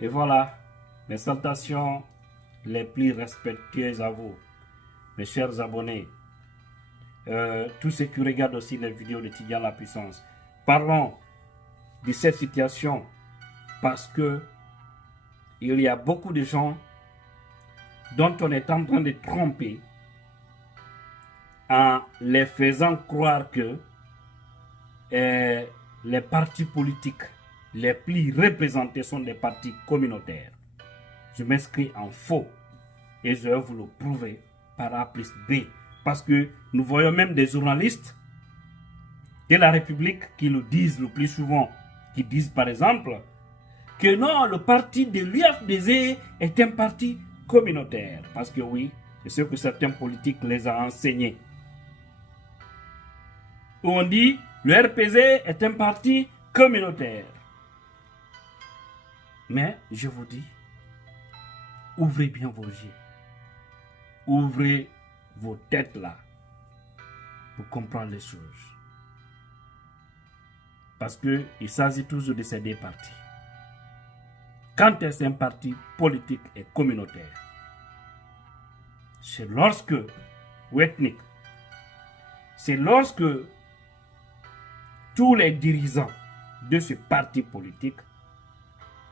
Et voilà, mes salutations les plus respectueuses à vous, mes chers abonnés. Tous ceux qui regardent aussi les vidéos de Tidjane La Puissance. Parlons de cette situation parce que il y a beaucoup de gens dont on est en train de tromper en les faisant croire que les partis politiques les plus représentés sont des partis communautaires. Je m'inscris en faux et je vais vous le prouver par A plus B. Parce que nous voyons même des journalistes de la République qui le disent le plus souvent, qui disent par exemple que non, le parti de l'UFDG est un parti communautaire. Parce que oui, c'est ce que certains politiques les ont enseignés. Où on dit le RPG est un parti communautaire. Mais je vous dis, ouvrez bien vos yeux. Ouvrez vos têtes là pour comprendre les choses. Parce qu'il s'agit toujours de ces deux partis. Quand est-ce un parti politique et communautaire? C'est lorsque, ou ethnique, c'est lorsque tous les dirigeants de ce parti politique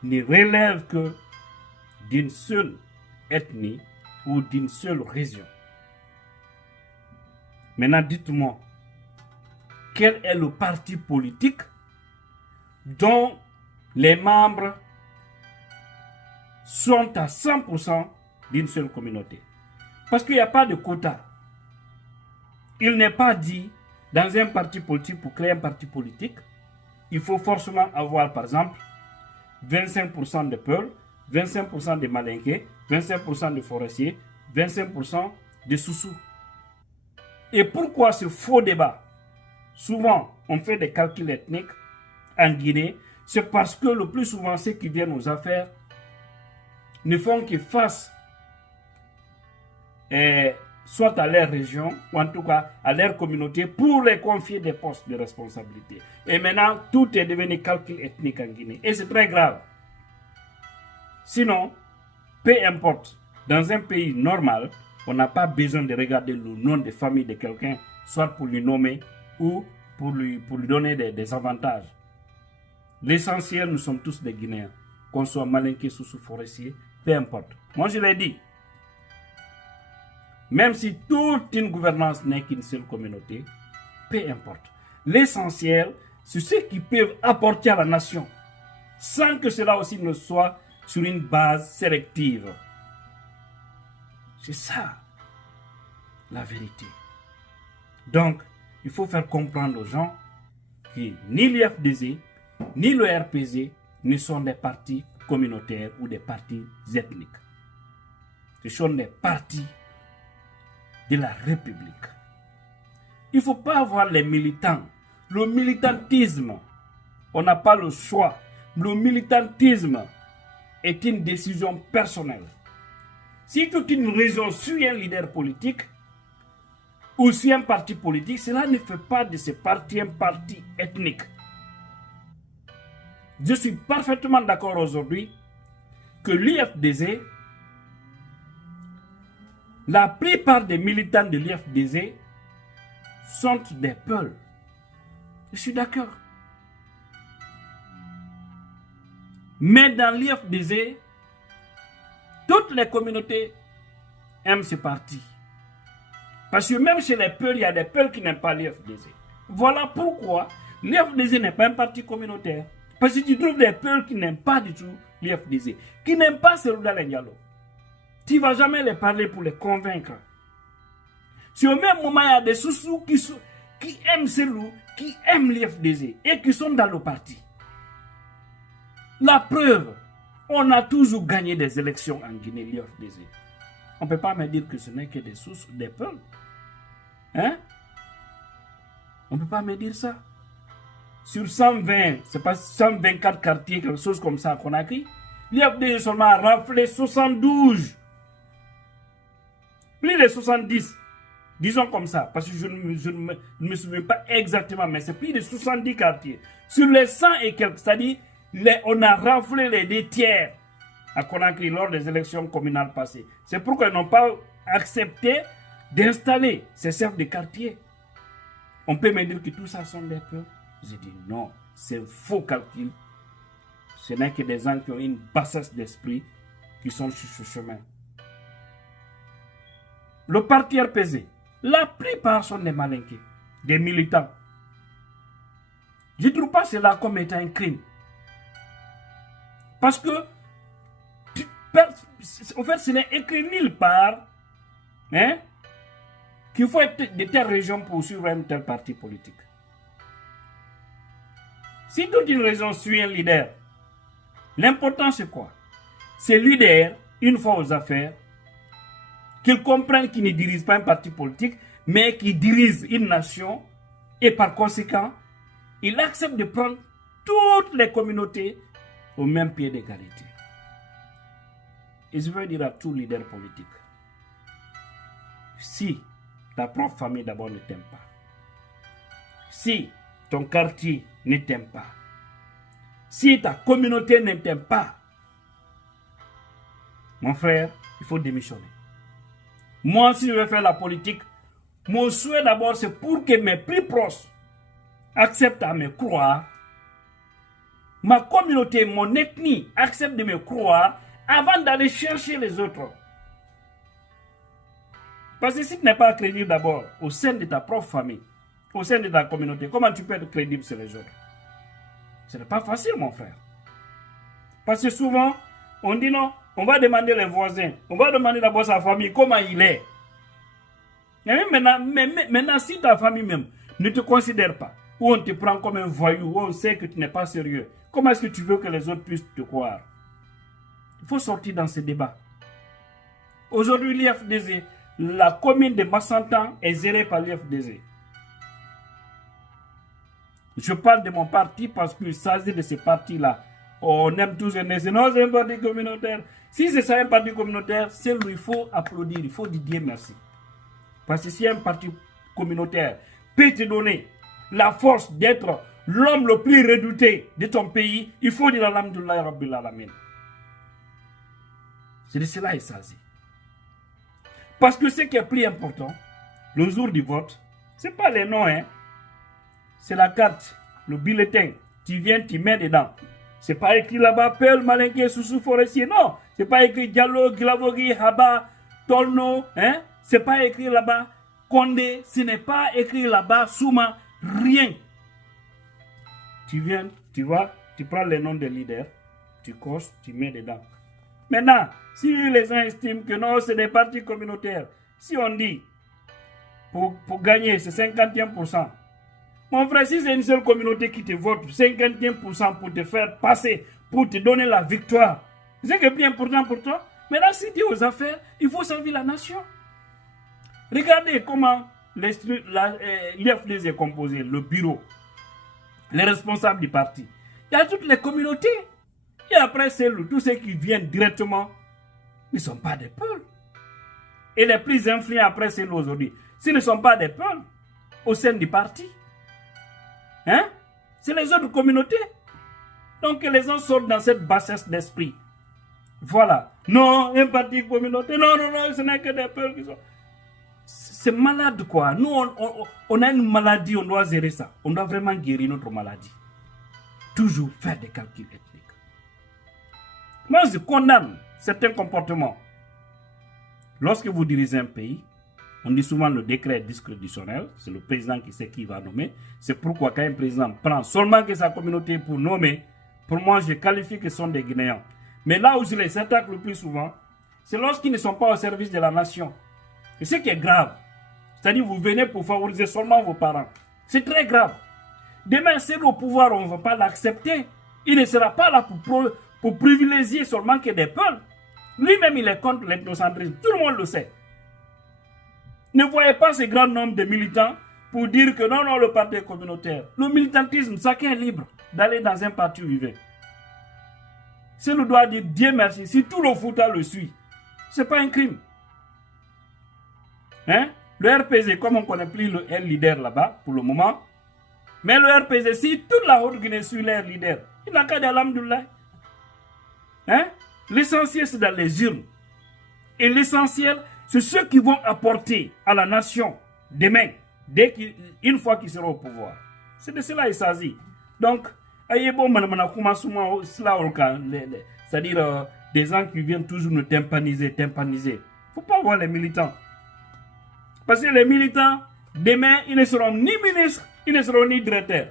ne relèvent que d'une seule ethnie ou d'une seule région. Maintenant, dites-moi, quel est le parti politique dont les membres sont à 100% d'une seule communauté? Parce qu'il n'y a pas de quota. Il n'est pas dit dans un parti politique, pour créer un parti politique, il faut forcément avoir, par exemple, 25% de Peuls, 25% de Malinké, 25% de Forestiers, 25% de Soussou. Et pourquoi ce faux débat? Souvent, on fait des calculs ethniques en Guinée. C'est parce que le plus souvent, ceux qui viennent aux affaires ne font que face soit à leur région, ou en tout cas à leur communauté, pour les confier des postes de responsabilité. Et maintenant, tout est devenu calcul ethnique en Guinée. Et c'est très grave. Sinon, peu importe, dans un pays normal, on n'a pas besoin de regarder le nom de famille de quelqu'un, soit pour lui nommer ou pour lui donner des avantages. L'essentiel, nous sommes tous des Guinéens. Qu'on soit Malinké, Soussou, Forestier, peu importe. Moi, je l'ai dit. Même si toute une gouvernance n'est qu'une seule communauté, peu importe. L'essentiel, c'est ce qu'ils peuvent apporter à la nation, sans que cela aussi ne soit sur une base sélective. C'est ça, la vérité. Donc, il faut faire comprendre aux gens que ni l'UFDG, ni le RPG ne sont des partis communautaires ou des partis ethniques. Ce sont des partis de la République. Il ne faut pas avoir les militants. Le militantisme, on n'a pas le choix. Le militantisme est une décision personnelle. Si toute une région suit un leader politique ou suit un parti politique, cela ne fait pas de ce parti un parti ethnique. Je suis parfaitement d'accord aujourd'hui que l'UFDG, la plupart des militants de l'UFDG sont des Peuls. Je suis d'accord. Mais dans l'UFDG, toutes les communautés aiment ce parti. Parce que même chez les Peuls, il y a des Peuls qui n'aiment pas l'UFDG. Voilà pourquoi l'UFDG n'est pas un parti communautaire. Parce que tu trouves des Peuls qui n'aiment pas du tout l'UFDG, qui n'aiment pas Selouda Diallo. Tu ne vas jamais les parler pour les convaincre. Sur au même moment, il y a des Soussous qui aiment Selou, qui aiment l'UFDG et qui sont dans le parti. La preuve, on a toujours gagné des élections en Guinée, l'UFDG. On ne peut pas me dire que ce n'est que des Soussous, des Peuls. Hein? On ne peut pas me dire ça. Sur 120, c'est pas 124 quartiers, quelque chose comme ça qu'on a écrit. L'UFDG seulement a raflé 72. Plus de 70. Disons comme ça, parce que je ne me souviens pas exactement, mais c'est plus de 70 quartiers. Sur les 100 et quelques, c'est-à-dire, on a raflé les 2 tiers à Conakry lors des élections communales passées. C'est pourquoi ils n'ont pas accepté d'installer ces chefs de quartier. On peut me dire que tout ça sont des peurs. J'ai dit non, c'est un faux calcul. Ce n'est que des gens qui ont une bassesse d'esprit qui sont sur ce chemin. Le parti RPZ, la plupart sont des malinqués, des militants. Je ne trouve pas cela comme étant un crime. Parce que, en fait, ce n'est écrit nulle part qu'il faut être de telle région pour suivre un tel parti politique. Si toute une région suit un leader, l'important c'est quoi? C'est le leader, une fois aux affaires, qu'il comprenne qu'il ne dirige pas un parti politique, mais qu'il dirige une nation, et par conséquent, il accepte de prendre toutes les communautés au même pied d'égalité. Et je veux dire à tout leader politique, si ta propre famille d'abord ne t'aime pas, si ton quartier ne t'aime pas, si ta communauté ne t'aime pas, mon frère, il faut démissionner. Moi, si je veux faire la politique, mon souhait d'abord, c'est pour que mes plus proches acceptent à me croire. Ma communauté, mon ethnie accepte de me croire avant d'aller chercher les autres. Parce que si tu n'es pas crédible d'abord au sein de ta propre famille, au sein de ta communauté, comment tu peux être crédible sur les autres? Ce n'est pas facile, mon frère. Parce que souvent, on dit non, on va demander les voisins, on va demander d'abord sa famille, comment il est. Et maintenant, si ta famille même ne te considère pas, ou on te prend comme un voyou, ou on sait que tu n'es pas sérieux, comment est-ce que tu veux que les autres puissent te croire? Il faut sortir dans ce débat. Aujourd'hui, l'IFDZ, la commune de Massantan est gérée par l'IFDZ. Je parle de mon parti parce qu'il s'agit de ce parti-là. On aime tous les non, c'est un parti communautaire. Si c'est ça un parti communautaire, c'est lui il faut applaudir, il faut dire merci. Parce que si un parti communautaire peut te donner la force d'être l'homme le plus redouté de ton pays, il faut dire Alhamdoulilah Rabbil Alamin. C'est de cela qu'il s'agit. Parce que ce qui est plus important, le jour du vote, ce n'est pas les noms, c'est la carte, le bulletin. Tu viens, tu mets dedans. Ce n'est pas écrit là-bas, Peul, Malinké, Soussou, Forestier. Non, ce n'est pas écrit Diallo, Glavogui, Haba, Tolno. Ce n'est pas écrit là-bas Condé. Ce n'est pas écrit là-bas Souma. Rien. Tu viens, tu vois, tu prends les noms des leaders, tu coches, tu mets dedans. Maintenant, si les gens estiment que non, c'est des partis communautaires, si on dit pour gagner, c'est 51%. Mon frère, si c'est une seule communauté qui te vote, 51% pour te faire passer, pour te donner la victoire, c'est que bien important pour toi. Mais là, si tu es aux affaires, il faut servir la nation. Regardez comment l'IFDZ est composé, le bureau, les responsables du parti. Il y a toutes les communautés. Et après, c'est tous ceux qui viennent directement ne sont pas des peuples. Et les plus influents après, c'est nous aujourd'hui. S'ils ne sont pas des peuples au sein du parti, c'est les autres communautés. Donc les gens sortent dans cette bassesse d'esprit. Voilà. Non, un parti communautaire. Non, non, non, ce n'est que des peuples qui sont... C'est malade quoi. Nous, on a une maladie, on doit gérer ça. On doit vraiment guérir notre maladie. Toujours faire des calculs ethniques. Moi, je condamne certains comportements. Lorsque vous dirigez un pays, on dit souvent le décret est discrétionnel. C'est le président qui sait qui va nommer. C'est pourquoi quand un président prend seulement que sa communauté pour nommer, pour moi, je qualifie que ce sont des Guinéens. Mais là où je les attaque le plus souvent, c'est lorsqu'ils ne sont pas au service de la nation. Et ce qui est grave, c'est-à-dire vous venez pour favoriser seulement vos parents. C'est très grave. Demain, c'est au pouvoir, on ne va pas l'accepter. Il ne sera pas là pour privilégier seulement que des peuples. Lui-même, il est contre l'ethnocentrisme. Tout le monde le sait. Ne voyez pas ce grand nombre de militants pour dire que non, non, le parti est communautaire. Le militantisme, chacun est libre d'aller dans un parti où il veut. C'est le droit de dire Dieu merci. Si tout le Fouta le suit, ce n'est pas un crime. Le RPZ, comme on ne connaît plus le leader là-bas pour le moment, mais le RPZ, si toute la Haute-Guinée suit leur leader, il n'a qu'à dire Alhamdoulilah. L'essentiel, c'est dans les urnes. Et l'essentiel, c'est ceux qui vont apporter à la nation demain, une fois qu'ils seront au pouvoir. C'est de cela qu'il s'agit. Donc, c'est-à-dire des gens qui viennent toujours nous tympaniser. Il ne faut pas voir les militants. Parce que les militants, demain, ils ne seront ni ministres, ils ne seront ni directeurs.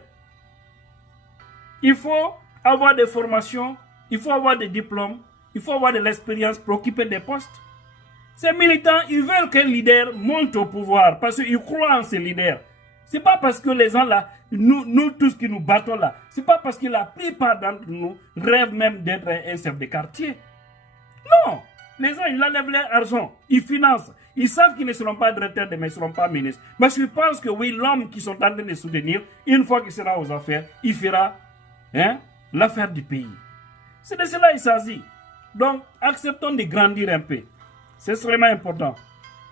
Il faut avoir des formations, il faut avoir des diplômes, il faut avoir de l'expérience pour occuper des postes. Ces militants, ils veulent qu'un leader monte au pouvoir parce qu'ils croient en ces leaders. Ce n'est pas parce que les gens là, nous tous qui nous battons là, ce n'est pas parce que la plupart d'entre nous rêvent même d'être un chef de quartier. Non, les gens, ils enlèvent leur argent, ils financent. Ils savent qu'ils ne seront pas directeurs, mais ils ne seront pas ministres. Mais je pense que oui, l'homme qu'ils sont en train de soutenir, une fois qu'il sera aux affaires, il fera l'affaire du pays. C'est de cela qu'il s'agit. Donc, acceptons de grandir un peu. C'est extrêmement important.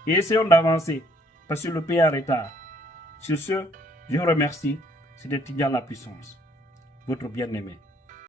Et essayons d'avancer. Parce que le pays est en retard. Sur ce, je vous remercie. C'était Tidjane La Puissance. Votre bien-aimé.